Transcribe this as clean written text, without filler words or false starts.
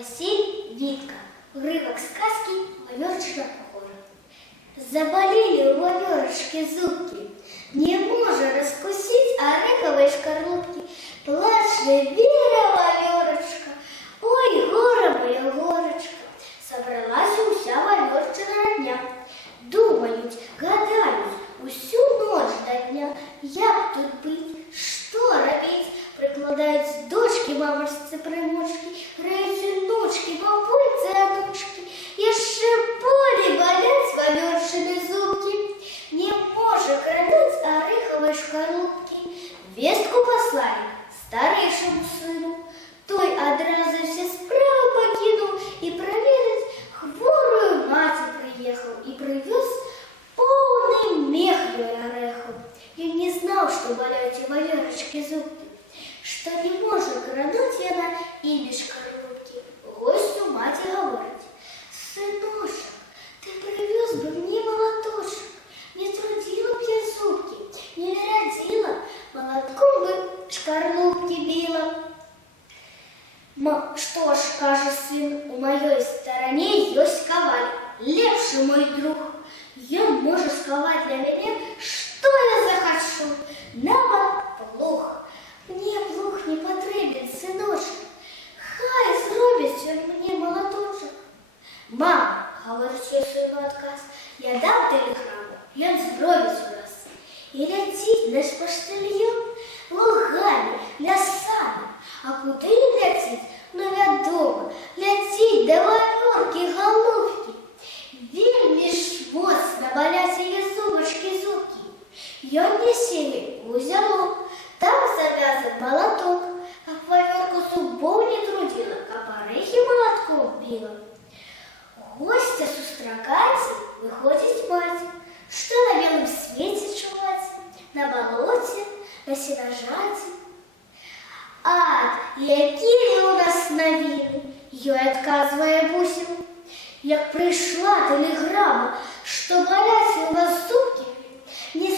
Василь Витка. Урывок сказки «Вавёрочка хора». Заболели у Вавёрочки зубки, не может раскусить ореховой шкарлупки. Плачет Вера Вавёрочка, ой, гора моя горочка. Собралась уся Вавёрчина родня. Думают, гадают, усю ночь до дня. Як тут быть, что робить? Прикладаються дочки, мамочці, примочки, граються внучки, бабульці, онучки. Еще полі болять Вавёрчини зубки. Не может крадуть ореховой шкарлупки. Вестку послали старейшему сыну. Той одразу все справы покинул и проверить хворую мать приехал и привез полный мехлю орехов. И не знал, что болят у Вавёрочки зубки, что не может грануть она и без шкарлупки. Гостю мать говорит: сыночек, ты привез бы мне молоточек, не трудила б я зубки, не родила, молотком бы шкарлупки била. Что ж, каже сын, у моей стороне есть коваль, лепший мой друг. Он может сковать для меня, что я захочу. Нам плуг. Мне плуг не потребен, сыночек. Хай зробить он мне молоточек. Мам, говорит я сыну отказ, я дам телеграмму, он зробить у нас. И летит наш поштальон лугами, лясами. А куди летить? Ну, вядомо, летить до Вавёрки головки. Вельми ж моцно болять її зубочки-зубки. Ён несе в узелок, там завязан молоток. А Вавёрку зубов не трудила, а орехи молотком била. Гостя сустракається, виходить мать. Что на белом свете чуваць? На болоте, на сенажаті. Ад, якія у нас новины, ёй отказывая Бусин. Як пришла телеграмма, что болять у нас зубки, не